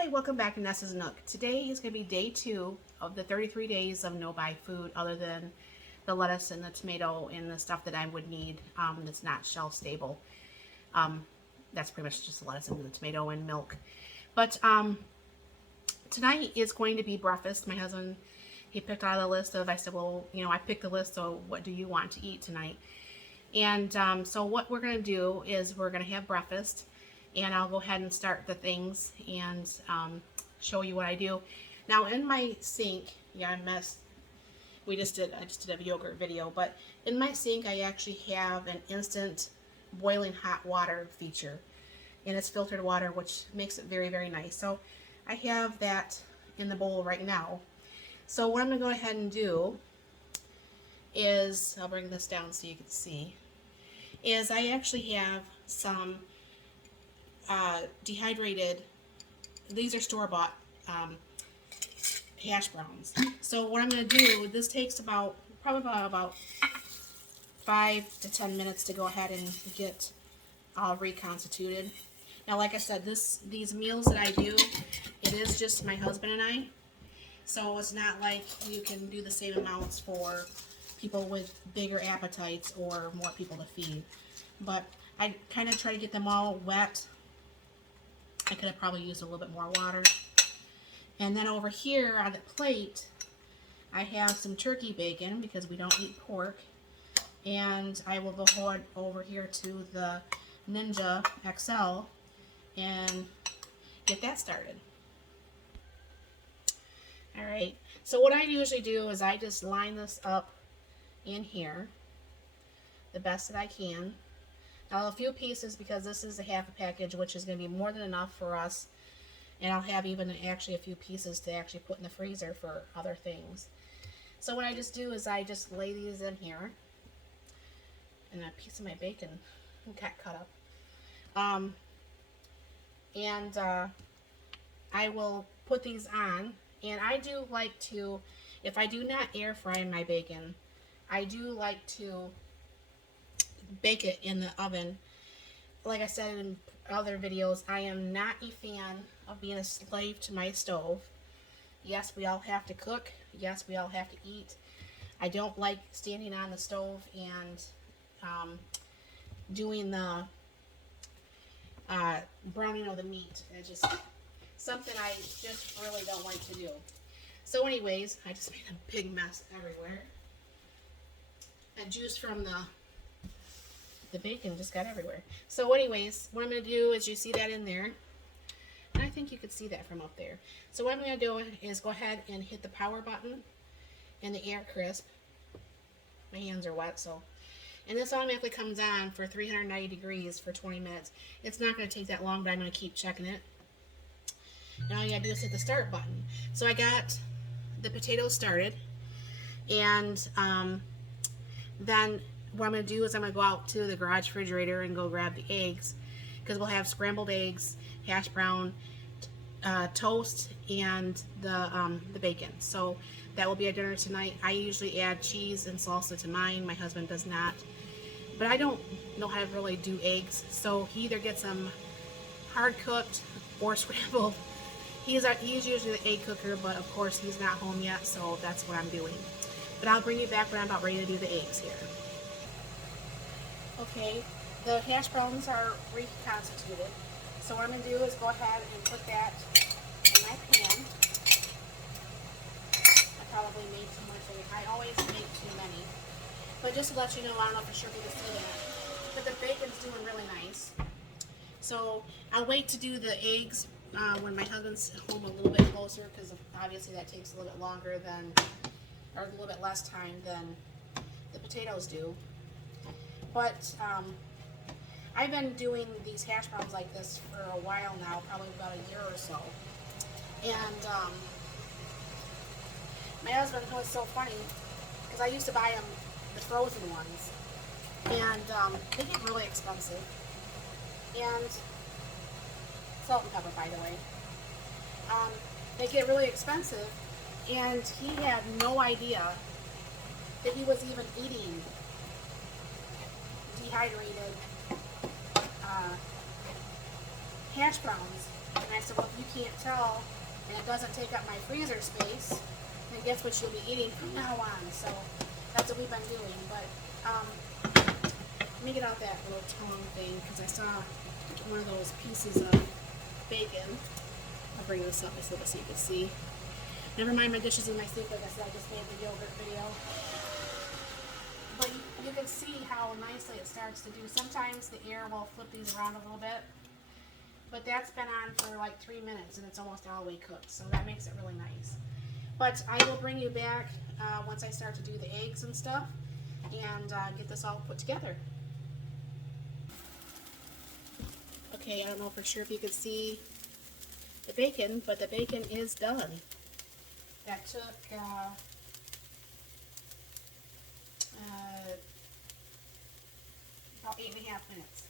Hi, welcome back to Nessa's Nook. Today is going to be day 2 of the 33 days of no buy food other than the lettuce and the tomato and the stuff that I would need that's not shelf stable. That's pretty much just the lettuce and the tomato and milk. But tonight is going to be breakfast. My husband, he picked out a list of, I said, well, I picked the list, so what do you want to eat tonight? And so what we're going to do is we're going to have breakfast. And I'll go ahead and start the things and show you what I do. Now in my sink, I messed. I just did a yogurt video, but in my sink I actually have an instant boiling hot water feature, and it's filtered water, which makes it very, very nice. So I have that in the bowl right now. So what I'm gonna go ahead and do is, I'll bring this down so you can see, is I actually have some dehydrated, these are store-bought hash browns. So what I'm going to do, this takes probably about 5 to 10 minutes to go ahead and get all reconstituted. Now, like I said, these meals that I do, it is just my husband and I. So it's not like you can do the same amounts for people with bigger appetites or more people to feed. But I kind of try to get them all wet. I could have probably used a little bit more water. And then over here on the plate, I have some turkey bacon because we don't eat pork. And I will go over here to the Ninja XL and get that started. Alright, so what I usually do is I just line this up in here the best that I can. Now a few pieces, because this is a half a package, which is going to be more than enough for us. And I'll have even actually a few pieces to actually put in the freezer for other things. So what I just do is I just lay these in here. And a piece of my bacon got cut up. I will put these on. And I do like to, if I do not air fry my bacon, I do like to bake it in the oven. Like I said in other videos, I am not a fan of being a slave to my stove. Yes, we all have to cook. Yes, we all have to eat. I don't like standing on the stove and doing the browning of the meat. It's just something I just really don't like to do. So anyways, I just made a big mess everywhere. And juice from the bacon just got everywhere. So anyways, what I'm going to do is, you see that in there. And I think you could see that from up there. So what I'm going to do is go ahead and hit the power button and the air crisp. My hands are wet, so. And this automatically comes on for 390 degrees for 20 minutes. It's not going to take that long, but I'm going to keep checking it. And all you got to do is hit the start button. So I got the potatoes started. And then what I'm going to do is I'm going to go out to the garage refrigerator and go grab the eggs, because we'll have scrambled eggs, hash brown, toast, and the bacon. So that will be our dinner tonight. I usually add cheese and salsa to mine. My husband does not. But I don't know how to really do eggs, so he either gets them hard cooked or scrambled. He's usually the egg cooker, but of course he's not home yet, so that's what I'm doing. But I'll bring you back when I'm about ready to do the eggs here. Okay, the hash browns are reconstituted. So what I'm going to do is go ahead and put that in my pan. I probably made too much of it. I always make too many. But just to let you know, I don't know for sure if you can see that, but the bacon's doing really nice. So I'll wait to do the eggs when my husband's home a little bit closer, because obviously that takes a little bit longer than, or a little bit less time than the potatoes do. But I've been doing these hash browns like this for a while now, probably about a year or so. And my husband was so funny, because I used to buy them, the frozen ones, and they get really expensive. And salt and pepper, by the way. They get really expensive, and he had no idea that he was even eating dehydrated hash browns. And I said, well, if you can't tell and it doesn't take up my freezer space, then guess what you'll be eating from now on. So that's what we've been doing. But let me get out that little tongue thing because I saw one of those pieces of bacon. I'll bring this up just a little bit so you can see. Never mind my dishes in my sink, like I said, I just made the yogurt video. But you can see how nicely it starts to do. Sometimes the air will flip these around a little bit. But that's been on for like 3 minutes and it's almost all the way cooked. So that makes it really nice. But I will bring you back once I start to do the eggs and stuff and get this all put together. Okay, I don't know for sure if you can see the bacon, but the bacon is done. That took about 8.5 minutes.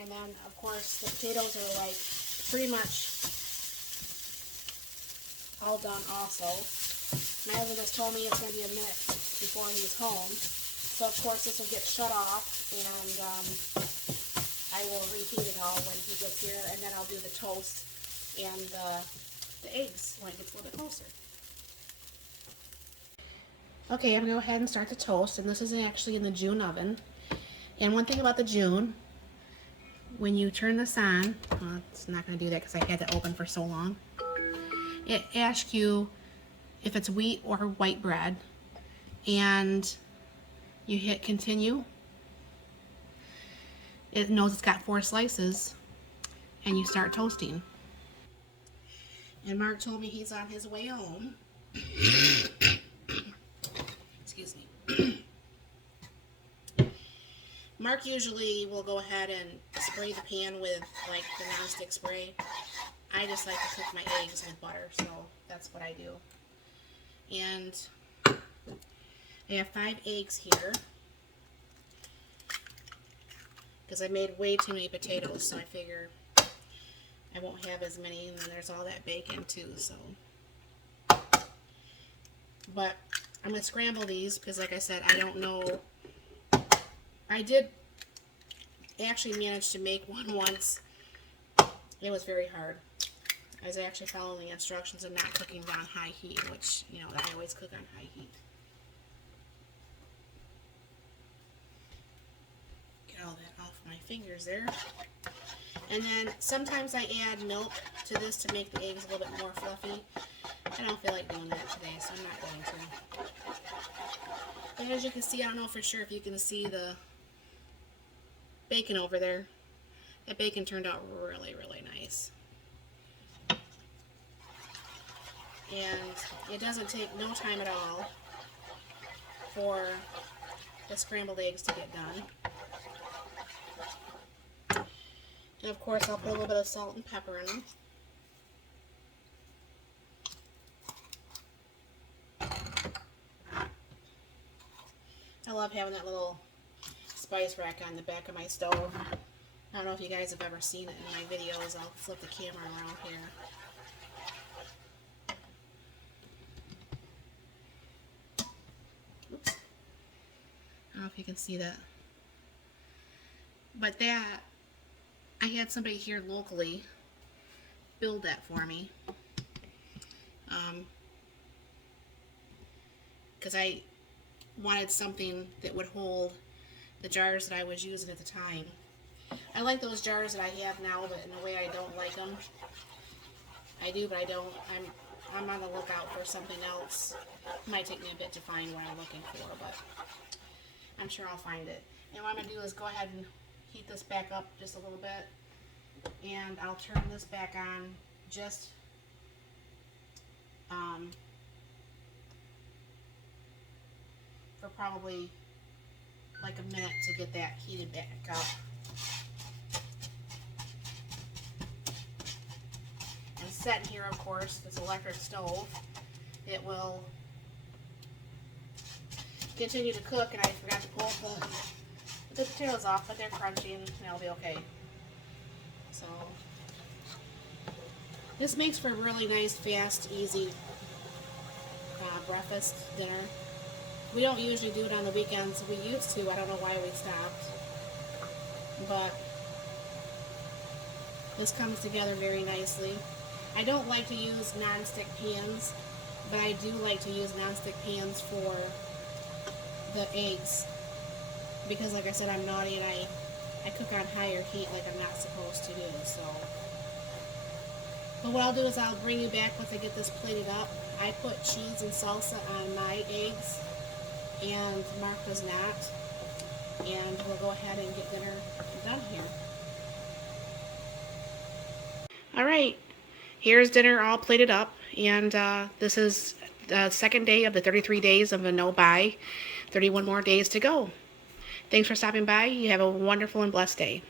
And then, of course, the potatoes are like pretty much all done also. My husband just told me it's going to be a minute before he's home. So, of course, this will get shut off and I will reheat it all when he gets here. And then I'll do the toast and the eggs when it gets a little bit closer. Okay, I'm going to go ahead and start the toast. And this is actually in the June oven. And one thing about the June, when you turn this on, well, it's not going to do that because I had it open for so long. It asks you if it's wheat or white bread, and you hit continue. It knows it's got 4 slices, and you start toasting. And Mark told me he's on his way home. Excuse me. Mark usually will go ahead and spray the pan with like the non-stick spray. I just like to cook my eggs with butter, so that's what I do. And I have 5 eggs here because I made way too many potatoes, so I figure I won't have as many, and then there's all that bacon too, so. But I'm going to scramble these because, like I said, I don't know. I did actually manage to make one once. It was very hard. I was actually following the instructions and not cooking on high heat, which, you know, I always cook on high heat. Get all that off my fingers there. And then sometimes I add milk to this to make the eggs a little bit more fluffy. I don't feel like doing that today, so I'm not going to. And as you can see, I don't know for sure if you can see the bacon over there. That bacon turned out really, really nice. And it doesn't take no time at all for the scrambled eggs to get done. And of course I'll put a little bit of salt and pepper in them. I love having that little spice rack on the back of my stove. I don't know if you guys have ever seen it in my videos. I'll flip the camera around here. Oops. I don't know if you can see that. But that, I had somebody here locally build that for me. Because I wanted something that would hold the jars that I was using at the time. I like those jars that I have now, but in a way I don't like them. I do, but I don't. I'm on the lookout for something else. It might take me a bit to find what I'm looking for, but I'm sure I'll find it. And what I'm going to do is go ahead and heat this back up just a little bit. And I'll turn this back on just for probably like a minute to get that heated back up. And set here, of course, this electric stove. It will continue to cook, and I forgot to pull the potatoes off, but they're crunchy and they'll be okay. So this makes for a really nice, fast, easy breakfast dinner. We don't usually do it on the weekends. We used to. I don't know why we stopped. But This comes together very nicely. I don't like to use non-stick pans, but I do like to use non-stick pans for the eggs because, like I said, I'm naughty and I cook on higher heat like I'm not supposed to do. So, but what I'll do is I'll bring you back once I get this plated up. I put cheese and salsa on my eggs, and Mark does not. And we'll go ahead and get dinner done here. All right, here's dinner all plated up, and this is the second day of the 33 days of a no-buy. 31 more days to go. Thanks for stopping by. You have a wonderful and blessed day.